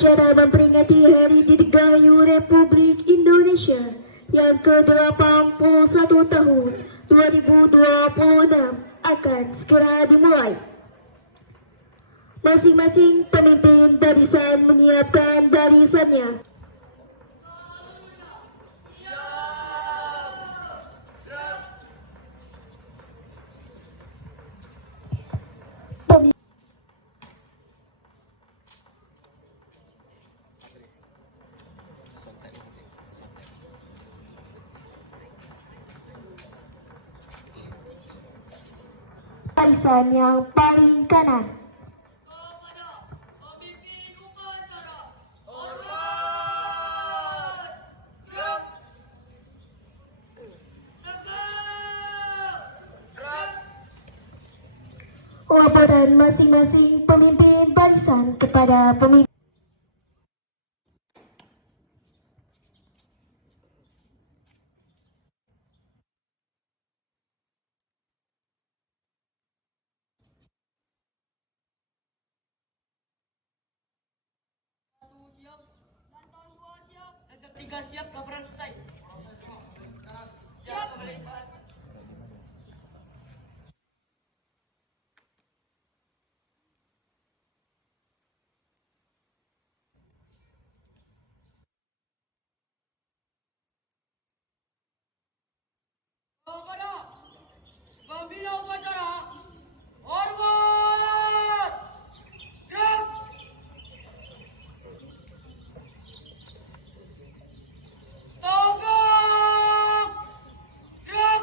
acara memperingati Hari Dirgahayu Republik Indonesia yang ke-81 tahun 2026 akan segera dimulai. Masing-masing pemimpin barisan menyiapkan barisannya. Barisan yang paling kanan. Laporan masing-masing pemimpin barisan kepada pemimpin. Siap, Lantaun 2 siap, Lantaun 3 siap, laporan selesai. Siap, kembali cepat. Kepada pembina upacara, hormat, gerak. Tegak, gerak.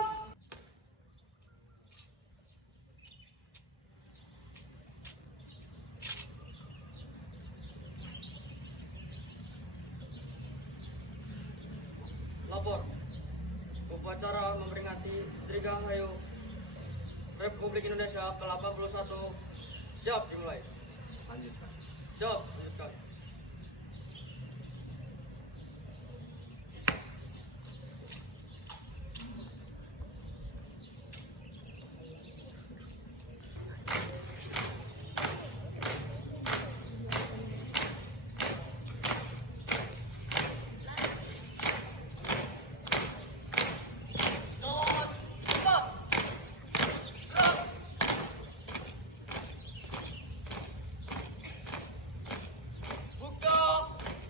Lapor. Upacara memperingati Dirgahayu Republik Indonesia ke-81 siap dimulai. Lanjutkan. Siap, lanjutkan.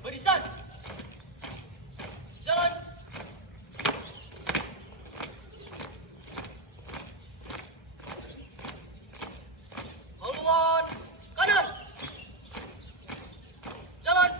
Barisan, jalan. Haluan kanan, jalan.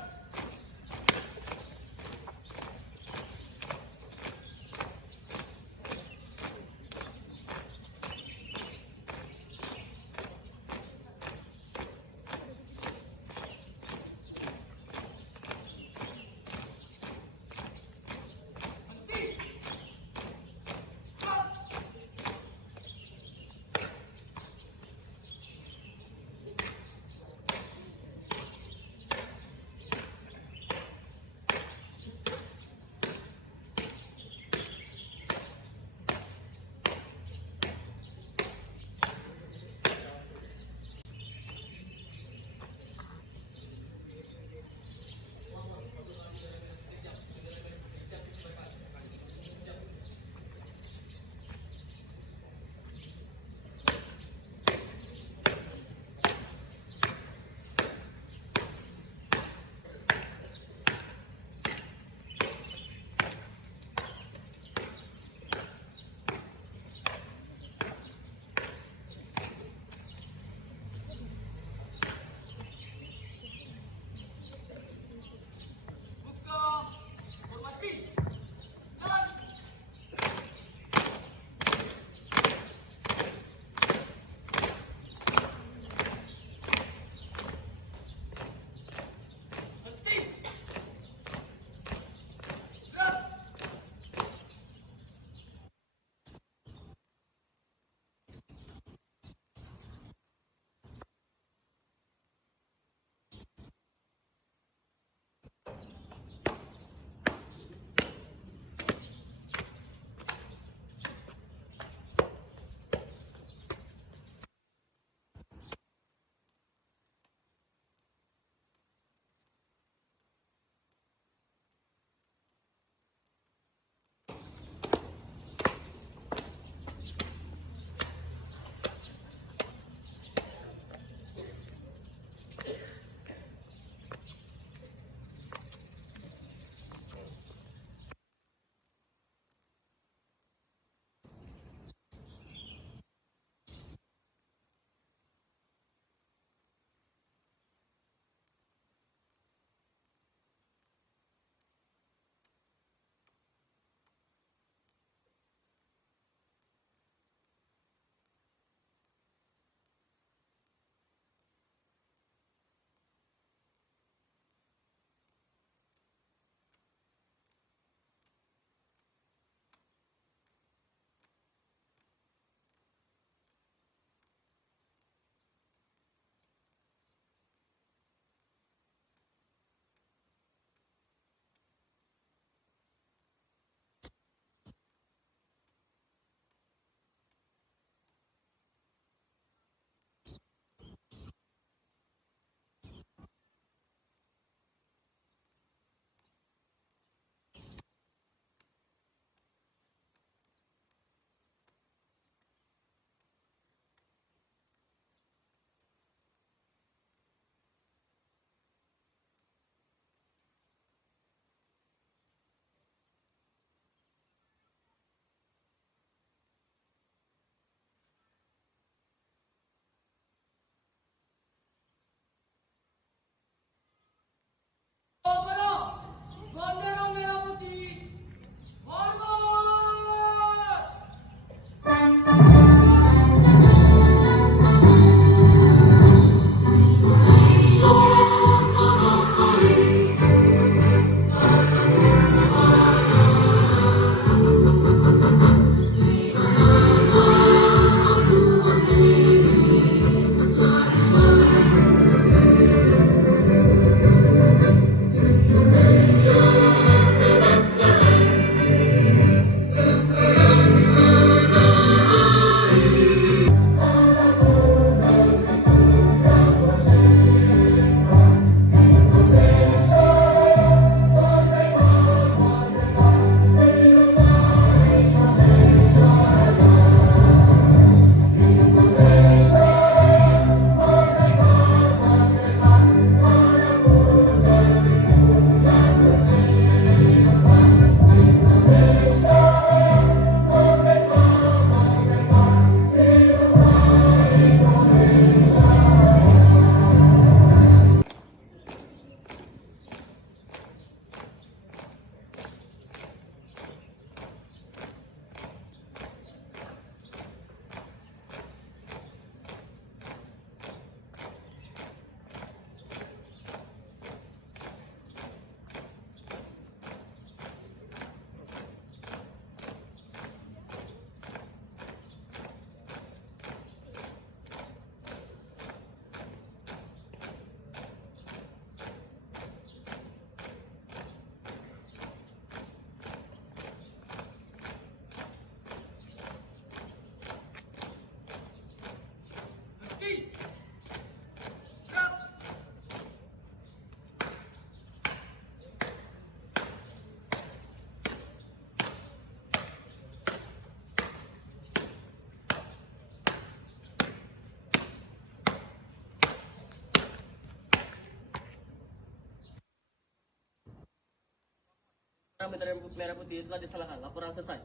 Barang bendera merah putih telah disalahkan. Laporan selesai.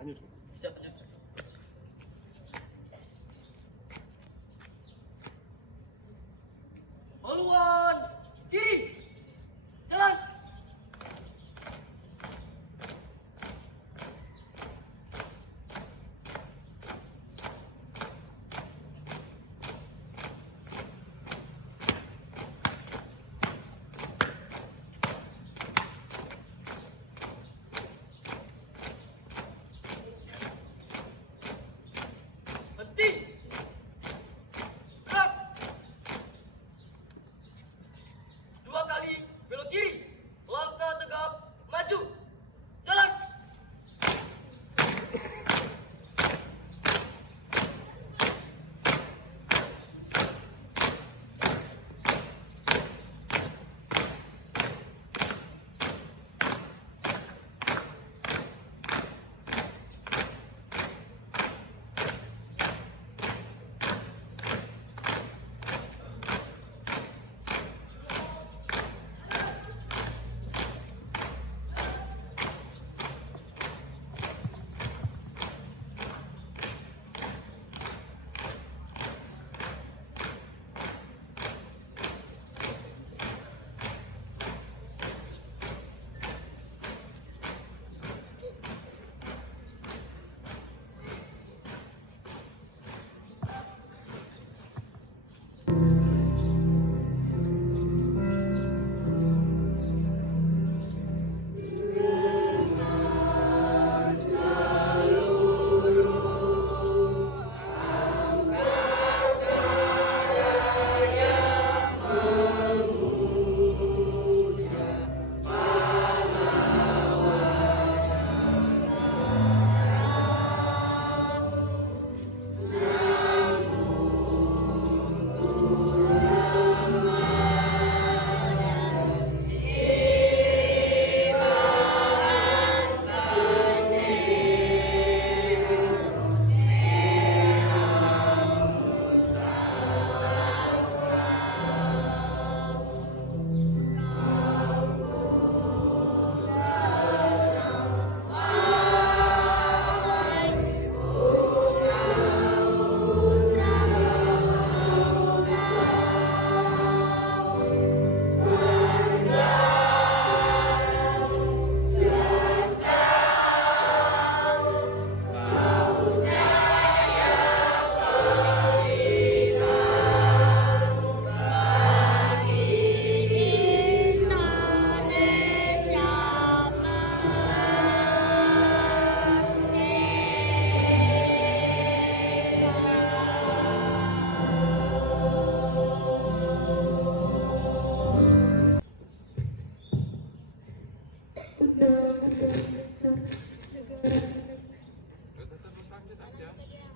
Lanjut. Siap, lanjut. Haluan, kiri, jalan. Berhenti. Gerak. 2 kali belok kiri. Langkah tegap maju. Jalan.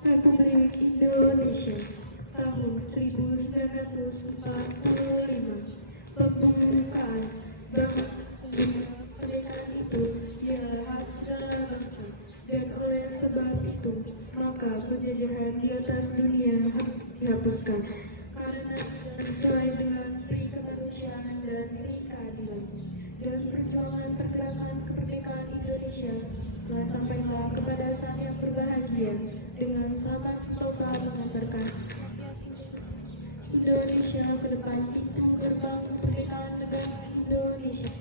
Republik Indonesia tahun 1945. Pembukaan bangsa kemerdekaan itu ialah hak segala bangsa, dan oleh sebab itu maka penjajahan di atas dunia harus dihapuskan karena sesuai dengan pri kemanusiaan dan pri keadilan. Dan perjuangan pergerakan kemerdekaan Indonesia telah sampailah kepada saat yang berbahagia dengan sahabat sentosa mengantarkan Indonesia ke depan pintu gerbang kemerdekaan negara Indonesia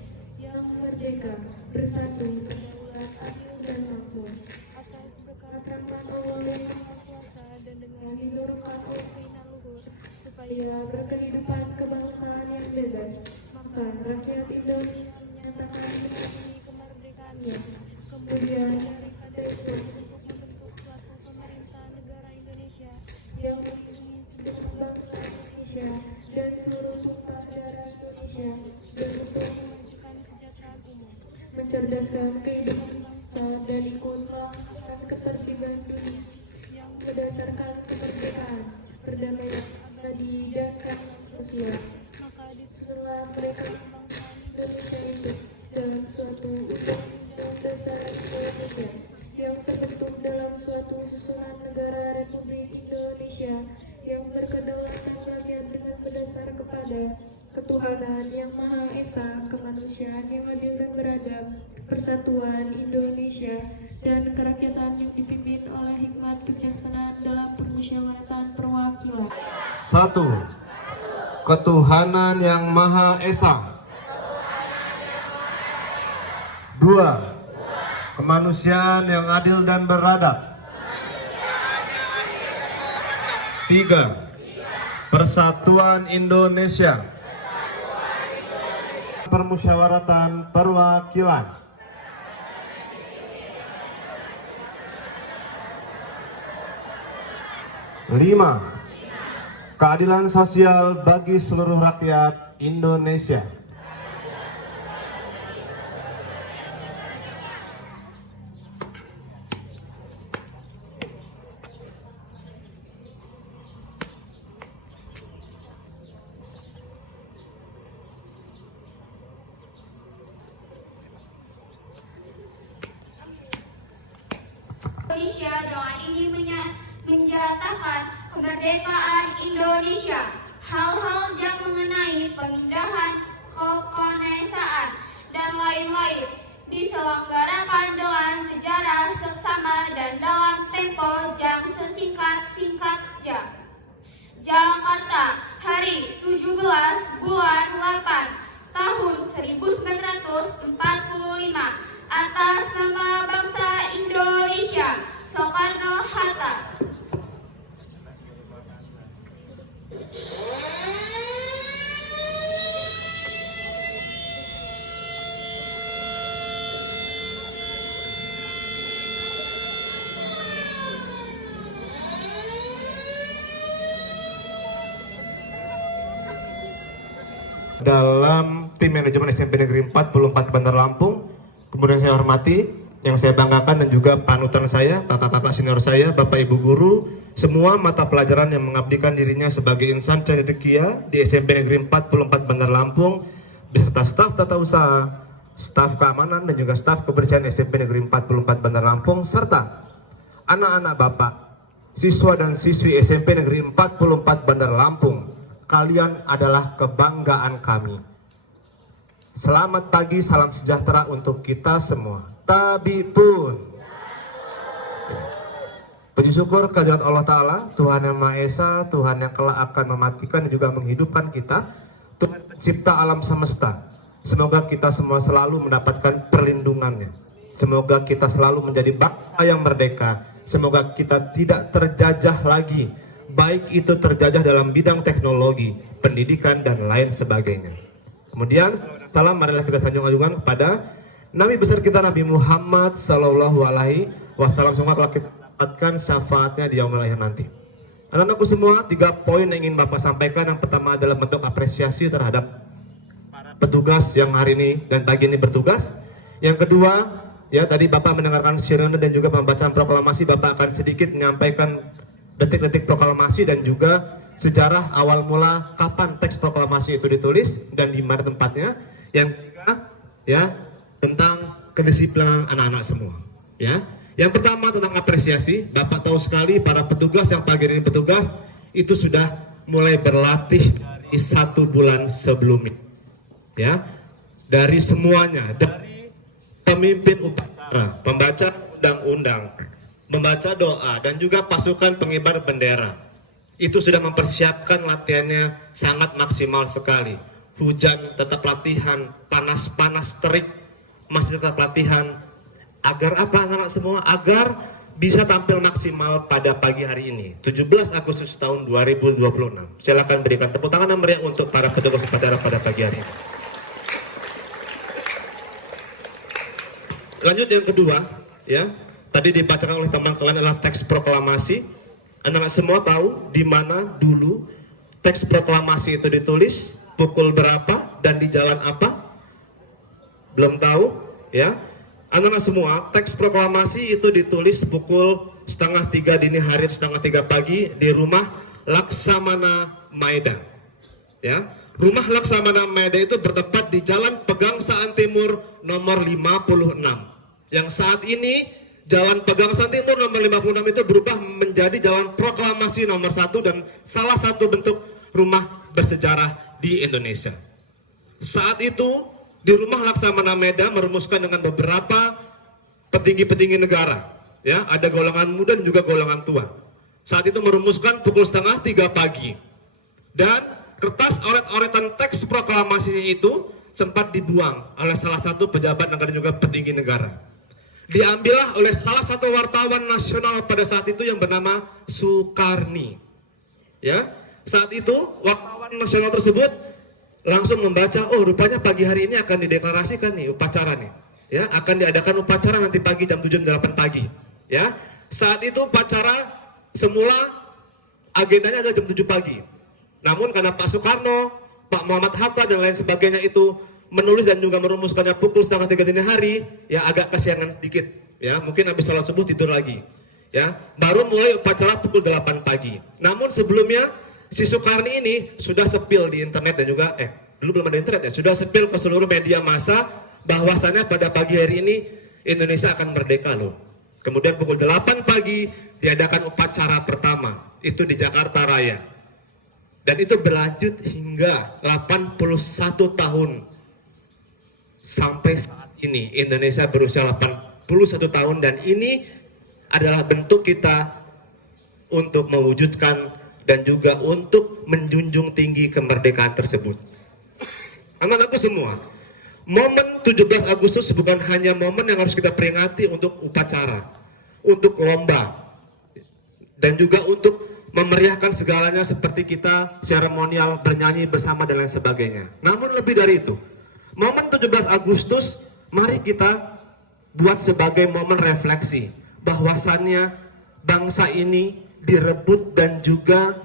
yang merdeka, bersatu, berdaulat, adil dan makmur atas berkat rahmat Allah yang Maha Kuasa dan dengan didorongkan oleh keinginan luhur supaya berkehidupan kebangsaan yang bebas, maka rakyat Indonesia menyatakan mengakhiri kemerdekaannya. Kemudian daripada itu untuk membentuk suatu pemerintah negara Indonesia yang melindungi seluruh bangsa Indonesia dan seluruh tumpah darah Indonesia, dan untuk memajukan kesejahteraan umum, mencerdaskan kehidupan bangsa dan ikut melakukan ketertiban dunia yang berdasarkan kemerdekaan, perdamaian abadi dan keadilan sosial. Maka disusunlah mereka bangsa Indonesia itu dalam suatu undang-undang dasar Indonesia yang terbentuk dalam suatu susunan negara Republik Indonesia yang berkedaulatan rakyat dengan berdasar kepada ketuhanan yang Maha Esa, kemanusiaan yang adil dan beradab, persatuan Indonesia, dan kerakyatan yang dipimpin oleh hikmat kebijaksanaan dalam permusyawaratan perwakilan. 1. Ketuhanan yang Maha Esa. 2. Kemanusiaan yang adil dan beradab. 3. Persatuan Indonesia. Permusyawaratan perwakilan. 5. Keadilan sosial bagi seluruh rakyat Indonesia. Indonesia dengan ingin menjatakan kemerdekaan Indonesia. Hal-hal yang mengenai pemindahan kekonesaan dan lain-lain diselenggarakan dengan sejarah seksama dan dalam tempo yang sesingkat-singkatnya. Jakarta, hari 17 bulan 8 tahun 1945, atas nama bangsa Indonesia, Soekarno-Hatta. Dalam tim manajemen SMP Negeri 44 Bandar Lampung, kemudian saya hormati, yang saya banggakan dan juga panutan saya, kakak-kakak senior saya, bapak ibu guru, semua mata pelajaran yang mengabdikan dirinya sebagai insan cendekia di SMP Negeri 44 Bandar Lampung, beserta staf tata usaha, staf keamanan dan juga staf kebersihan SMP Negeri 44 Bandar Lampung, serta anak-anak bapak, siswa dan siswi SMP Negeri 44 Bandar Lampung. Kalian adalah kebanggaan kami. Selamat pagi, salam sejahtera untuk kita semua. Tabi pun. Puji syukur kehadirat Allah Ta'ala, Tuhan yang Maha Esa, Tuhan yang kelak akan mematikan dan juga menghidupkan kita, Tuhan pencipta alam semesta. Semoga kita semua selalu mendapatkan perlindungannya. Semoga kita selalu menjadi bangsa yang merdeka. Semoga kita tidak terjajah lagi, baik itu terjajah dalam bidang teknologi, pendidikan, dan lain sebagainya. Kemudian, salam marilah kita sanjung-sanjungkan kepada Nabi besar kita Nabi Muhammad Sallallahu Alaihi Wasallam. Semoga kita dapatkan syafaatnya di yaumil akhir nanti. Anak-anakku semua, 3 poin yang ingin Bapak sampaikan. Yang pertama adalah bentuk apresiasi terhadap para petugas yang hari ini dan pagi ini bertugas. Yang kedua, ya tadi Bapak mendengarkan sirene dan juga pembacaan proklamasi. Bapak akan sedikit menyampaikan detik-detik proklamasi dan juga sejarah awal mula kapan teks proklamasi itu ditulis dan di mana tempatnya. Yang ketiga, ya, tentang kedisiplinan anak-anak semua, ya. Yang pertama tentang apresiasi. Bapak tahu sekali para petugas yang pagi ini bertugas itu sudah mulai berlatih dari 1 bulan sebelumnya, ya. Dari semuanya, dari pemimpin upacara, pembaca undang-undang, membaca doa, dan juga pasukan pengibar bendera. Itu sudah mempersiapkan latihannya sangat maksimal sekali. Hujan tetap latihan, panas-panas terik masih tetap latihan. Agar apa anak-anak semua? Agar bisa tampil maksimal pada pagi hari ini, 17 Agustus tahun 2026. Silakan berikan tepuk tangan yang meriah untuk para petugas upacara pada pagi hari ini. Lanjut yang kedua, ya. Tadi dibacakan oleh teman kalian adalah teks proklamasi. Anak-anak semua tahu di mana dulu teks proklamasi itu ditulis, pukul berapa, dan di jalan apa? Belum tahu, ya. Anak-anak semua, teks proklamasi itu ditulis pukul 2:30 dini hari, 2:30 pagi di rumah Laksamana Maeda. Ya, rumah Laksamana Maeda itu bertempat di Jalan Pegangsaan Timur nomor 56. Yang saat ini Jalan Pegangsaan Timur nomor 56 itu berubah menjadi Jalan Proklamasi nomor 1 dan salah satu bentuk rumah bersejarah di Indonesia. Saat itu di rumah Laksamana Medan merumuskan dengan beberapa petinggi-petinggi negara, ya, ada golongan muda dan juga golongan tua. Saat itu merumuskan pukul 2:30 pagi, dan kertas oret-oretan teks proklamasinya itu sempat dibuang oleh salah satu pejabat negara dan juga petinggi negara. Diambillah oleh salah satu wartawan nasional pada saat itu yang bernama Soekarni. Ya, saat itu wartawan nasional tersebut langsung membaca, oh rupanya pagi hari ini akan dideklarasikan nih upacara nih. Ya, akan diadakan upacara nanti pagi jam 7 jam 8 pagi. Ya, saat itu upacara semula agendanya adalah jam 7 pagi. Namun karena Pak Soekarno, Pak Muhammad Hatta dan lain sebagainya itu menulis dan juga merumuskannya pukul 2:30 dini hari, ya agak kesiangan sedikit. Ya, mungkin habis sholat subuh tidur lagi. Ya, baru mulai upacara pukul 8 pagi. Namun sebelumnya si Soekarni ini sudah sepil di internet dan juga dulu belum ada internet ya, sudah sepil ke seluruh media massa bahwasannya pada pagi hari ini Indonesia akan merdeka loh. Kemudian pukul 8 pagi diadakan upacara pertama, itu di Jakarta Raya. Dan itu berlanjut hingga 81 tahun. Sampai saat ini Indonesia berusia 81 tahun, dan ini adalah bentuk kita untuk mewujudkan dan juga untuk menjunjung tinggi kemerdekaan tersebut. Anak-anakku semua, momen 17 Agustus bukan hanya momen yang harus kita peringati untuk upacara, untuk lomba, dan juga untuk memeriahkan segalanya seperti kita seremonial bernyanyi bersama dan lain sebagainya. Namun lebih dari itu, momen 17 Agustus mari kita buat sebagai momen refleksi bahwasannya bangsa ini direbut dan juga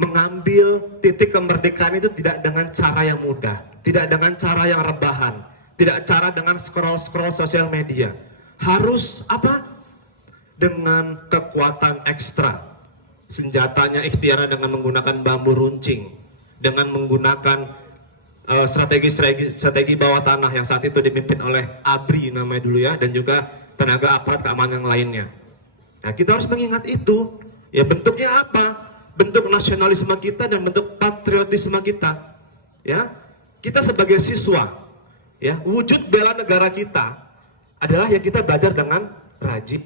mengambil titik kemerdekaan itu tidak dengan cara yang mudah, tidak dengan cara yang rebahan, tidak cara dengan scroll sosial media. Harus apa? Dengan kekuatan ekstra. Senjatanya ikhtiarnya dengan menggunakan bambu runcing, dengan menggunakan strategi bawah tanah yang saat itu dipimpin oleh ABRI namanya dulu ya, dan juga tenaga aparat keamanan lainnya. Nah, kita harus mengingat itu. Ya, bentuknya apa? Bentuk nasionalisme kita dan bentuk patriotisme kita. Ya, kita sebagai siswa, ya, wujud bela negara kita adalah yang kita belajar dengan rajin.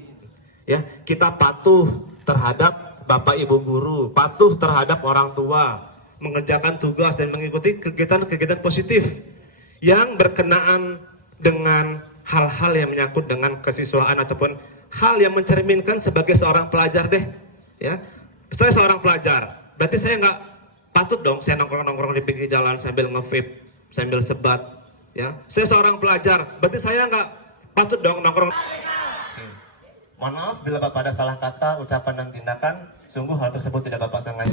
Ya, kita patuh terhadap Bapak Ibu guru, patuh terhadap orang tua, mengerjakan tugas dan mengikuti kegiatan-kegiatan positif yang berkenaan dengan hal-hal yang menyangkut dengan kesiswaan ataupun hal yang mencerminkan sebagai seorang pelajar deh. Ya, saya seorang pelajar, berarti saya nggak patut dong saya nongkrong-nongkrong di pinggir jalan sambil nge-vape, sambil sebat. Ya, saya seorang pelajar, berarti saya nggak patut dong nongkrong. Mohon maaf bila Bapak ada salah kata, ucapan dan tindakan, sungguh hal tersebut tidak Bapak sengaja.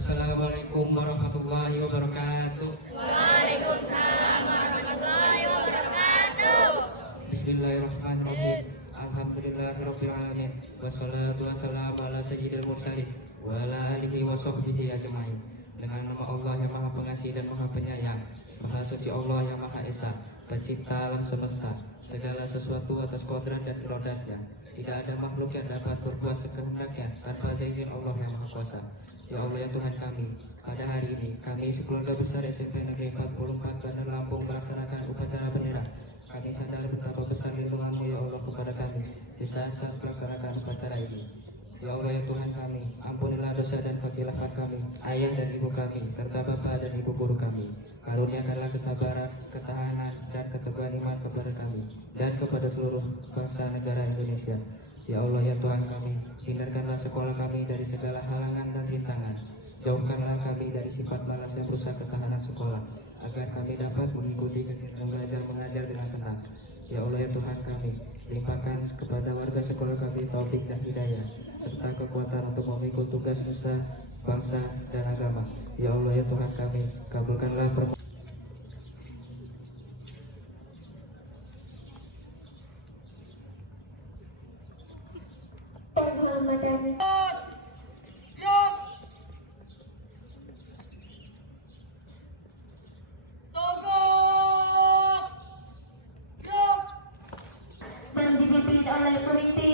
Assalamualaikum warahmatullahi wabarakatuh. Bismillahirrahmanirrahim. Alhamdulillahirabbil alamin. Wassalatu wassalamu ala sayyidil mursalin wa ala alihi wa sahbihi ajmain. Dengan nama Allah yang Maha Pengasih dan Maha Penyayang, Maha Suci Allah yang Maha Esa, Pencipta alam semesta, segala sesuatu atas kodrat dan irodatnya. Tidak ada makhluk yang dapat berbuat sekehendaknya tanpa izin Allah yang Maha Kuasa. Ya Allah ya Tuhan kami, pada hari ini kami sekeluarga besar SMP Negeri 44 Bandar Lampung melaksanakan upacara bendera. Kami sadar betapa besar lindungan-Mu ya Allah kepada kami di saat-saat melaksanakan upacara ini. Ya Allah ya Tuhan kami, ampunilah dosa dan kekhilafan kami, ayah dan ibu kami, serta bapak dan ibu guru kami. Karuniakanlah kesabaran, ketahanan, dan keteguhan iman kepada kami dan kepada seluruh bangsa negara Indonesia. Ya Allah ya Tuhan kami, hindarkanlah sekolah kami dari segala halangan dan rintangan. Jauhkanlah kami dari sifat malas yang merusak ketahanan sekolah, agar kami dapat mengikuti kegiatan belajar mengajar dengan tenang. Ya Allah ya Tuhan kami, limpahkan kepada warga sekolah kami taufik dan hidayah, serta kekuatan untuk memikul tugas nusa, bangsa, dan agama. Ya Allah ya Tuhan kami, kabulkanlah permohonan Penghormatan Siap. Togok. Siap. yang dipimpin oleh Komite